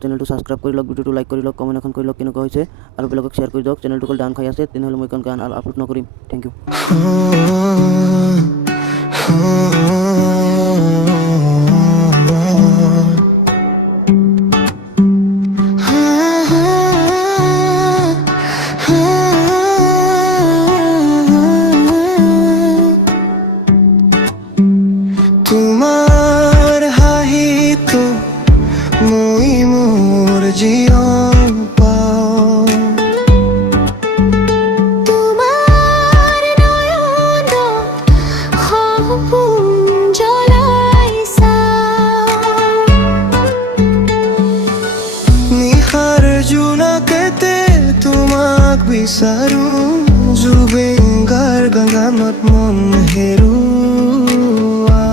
চেনেলটো ছাবস্ক্ৰাইব কৰি লওক, ভিডিঅ'টো লাইক কৰি লওক, কমেণ্ট এখন কৰি লওক কেনেকুৱা হৈছে, আৰু বেলেগক শ্বেয়াৰ কৰি দিয়ক। চেনেলটো অকল ডাউন খাই আছে তেনেহ'লে মই এখন গান আপলোড নকৰিম। Thank you. তোমাৰ হাঁহিটো মই মোৰ জীৱন পাওঁ, তোমাৰ নয়নত সপোন জ্বলাই চাওঁ, নিশাৰ জোনাকেতে তোমাক বিচাৰো, জুবিন গাৰ্গৰ গানত মন হেৰুৱা।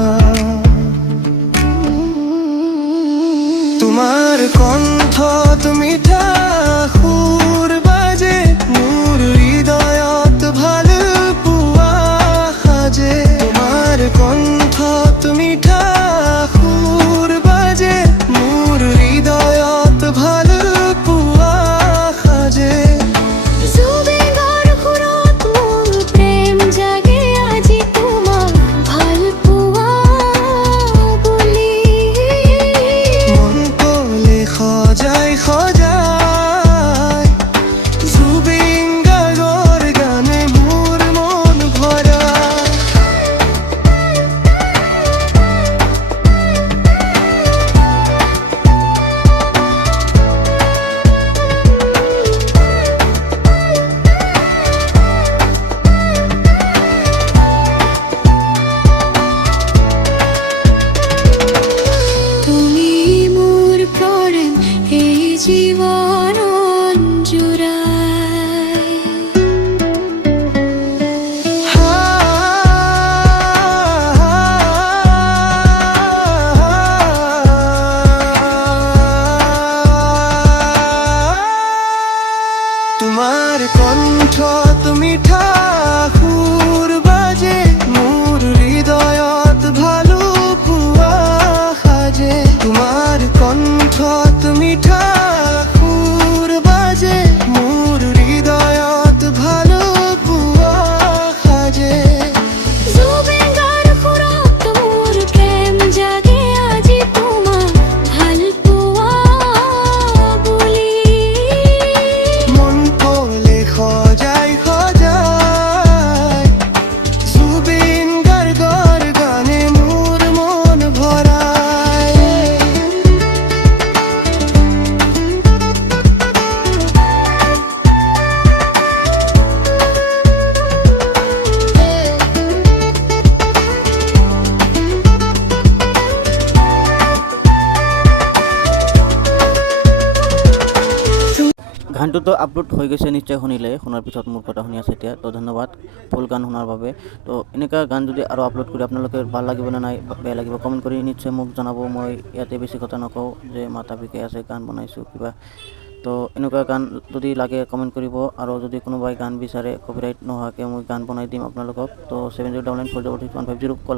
তোমাৰ কণ্ঠত মিঠা সুৰ বাজে, মোৰ হৃদয়ত ভাল পোৱা সাজে। তোমাৰ কণ্ঠত মিঠা সুৰ বাজে, মোৰ হৃদয়ত ভাল পোৱা সাজে। জুবিনৰ সুৰত মোৰ প্ৰেম জাগে আজি তোমাক ভাল পোৱা বুলি। মন ক'লে সজাই সজাই জুবিন গাৰ্গৰ গানে মোৰ মন ভৰাই। তুমি মোৰ প্ৰেম এই জীৱন জুৰাই। তোমাৰ কণ্ঠত মিঠা সুৰ বাজে, মোৰ হৃদয়ত ভাল পোৱা সাজে। তোমাৰ কণ্ঠত মিঠা সুৰ বাজে, মোৰ হৃদয়ত ভাল পোৱা সাজে। জুবিনৰ সুৰত মোৰ প্ৰেম জাগে আজি তোমাক ভাল পোৱা বুলি। মন ক'লে সজাই সজাই জুবিন গাৰ্গৰ গানে মোৰ মন ভৰাই। গানটোতো আপলোড হৈ গৈছে, নিশ্চয় শুনিলে। শুনাৰ পিছত মোৰ কথা শুনি আছে এতিয়া, তো ধন্যবাদ ফুল গান শুনাৰ বাবে। তো এনেকুৱা গান যদি আৰু আপলোড কৰি আপোনালোকে ভাল লাগিব নে নাই, বেয়া লাগিব, কমেণ্ট কৰি নিশ্চয় মোক জনাব। মই ইয়াতে বেছি কথা নকওঁ যে মাথা বিকাই আছে গান বনাইছোঁ কিবা। তো এনেকুৱা গান যদি লাগে কমেণ্ট কৰিব, আৰু যদি কোনোবাই গান বিচাৰে কপিৰাইট নোহোৱাকৈ মই গান বনাই দিম আপোনালোকক। তো 7099406150 কল